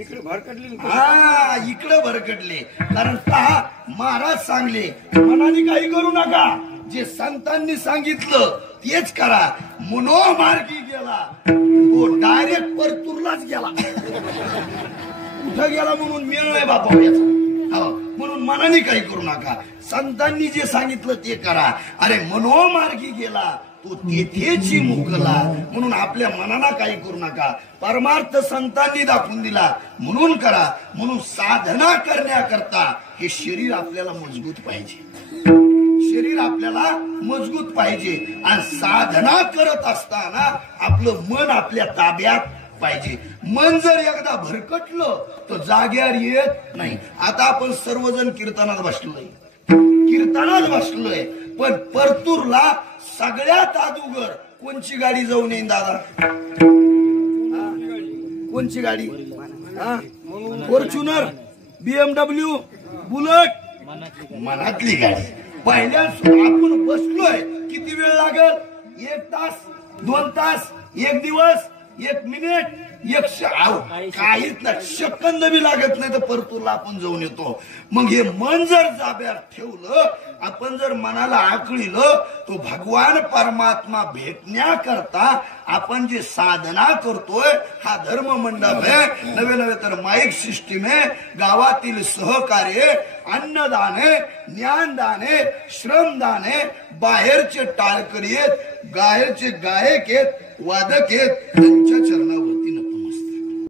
इकडे भरकटले. हा इकडे भरकटले. कारण पहा महाराज सांगले मनाने काही करू नका, जे संतांनी सांगितलं तेच करा. मनोमार्गी गेला तो डायरेक्ट परतूरलाच गेला. कुठं गेला म्हणून मेळ नाही बापा याचा. म्हणून मनाने काही करू नका, संतांनी जे सांगितलं ते करा. अरे मनोमार्गी गेला तो तेथेची मुकला. म्हणून आपल्या मनाला काही करू नका, परमार्थ संतांनी दाखवून दिला म्हणून करा. म्हणून साधना करण्याकरता हे शरीर आपल्याला मजबूत पाहिजे, शरीर आपल्याला मजबूत पाहिजे. आणि साधना करत असताना आपलं मन आपल्या ताब्यात पाहिजे. मन जर एकदा भरकटलं तर जाग्यावर येत नाही. आता आपण सर्वजण कीर्तनात बसलोय, कीर्तनात बसलोय, पण परतूरला सगळ्यात अगोदर कोणची गाडी जाऊन येईन दादा? कोणची गाडी? फॉर्च्युनर, BMW, बुलेट, मनातली गाडी. पहिल्या आपण बसलोय किती वेळ लागल? 1 तास, 2 तास, 1 दिवस, 1 मिनिट, 100 काहीच नाही, सेकंद बी लागत नाही तर परतूरला आपण जाऊन येतो. मग हे मन जर जाब्यात ठेवलं, आपण जर मनाला आकळीलं, तो भगवान परमात्मा भेटण्याकरता आपण जे साधना करतोय हा धर्म मंडप आहे, नवे नवे तर माईक सिस्टीम आहे, गावातील सहकार्य, अन्नदान आहे, ज्ञानदान आहे, श्रमदान आहे, बाहेरचे टाळकरी आहेत, बाहेरचे गायक आहेत, वादक आहेत, त्यांच्या